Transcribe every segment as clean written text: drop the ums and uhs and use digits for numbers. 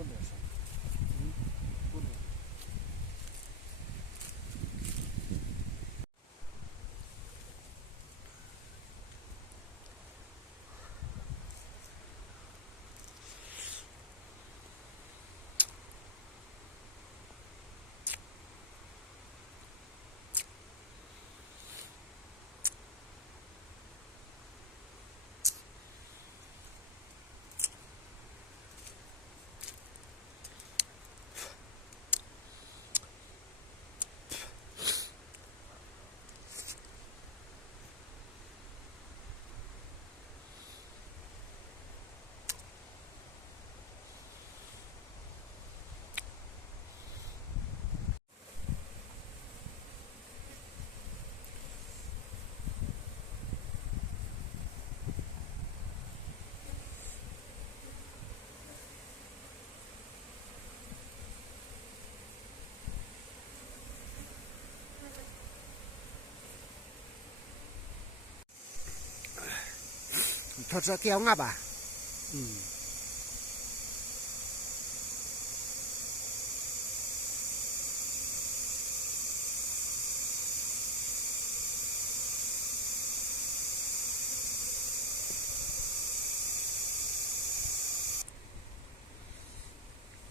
pun ya. Pun. Thật sự kéo ngập à?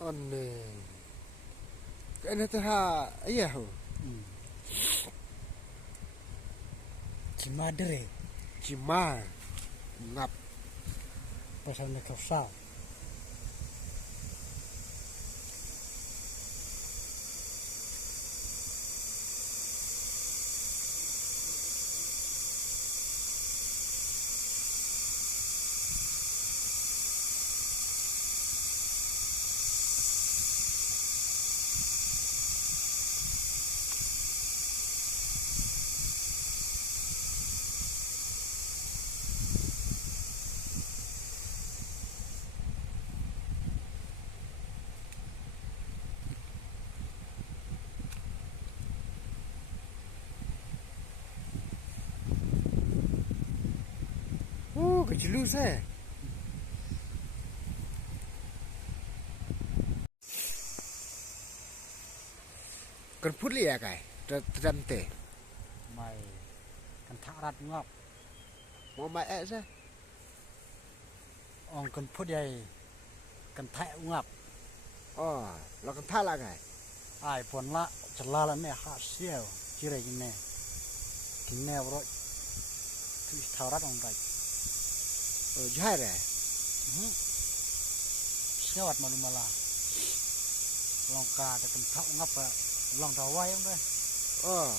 Aneh. Kayaknya terha, iya ho. Cimadre. Cimar, ngap. Pasal nak kau Kecil saya. Kan putih ya kai, terante. mai kan tharat ngap Mau mai saya. ong kan put yai kan thai ngap Oh, lo kan thala kai. ai pon la chala ne ha siao kire kinne bro tu tharat ong rai Oh, jahar ya. siawat malu mala longka ta kan thau ngap long rawai ong dai Oh,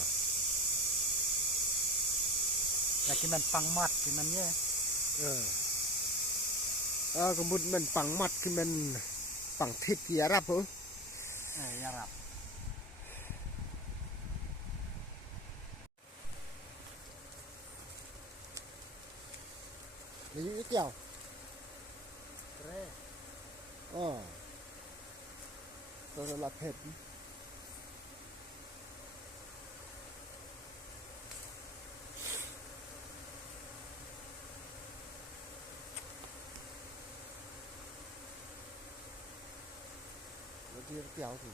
yakinan pangmat kinan ye kemudian men pangmat ke men pangtit ya rap ho. yarap Ini kiau. kre Oh. Tôi là thịt. Nó đi kéo thì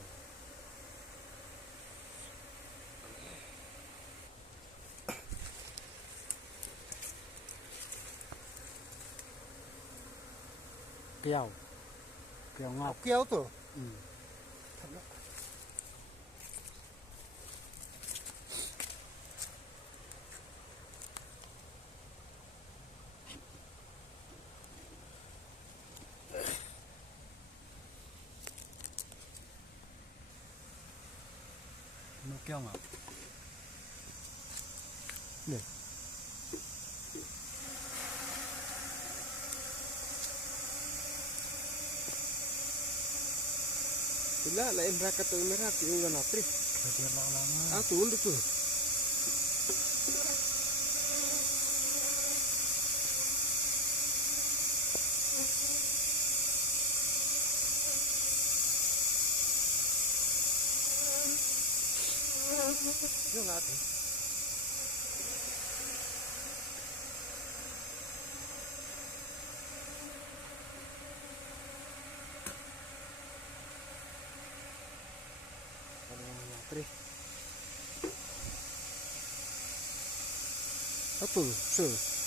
kéo ngap kéo thôi. Thật đó. nó kéo ngap Nè. Bila lain mereka tu mereka tinggal natri. kejar lama Ah tu tu. Yo natri. Tri. Satu, se.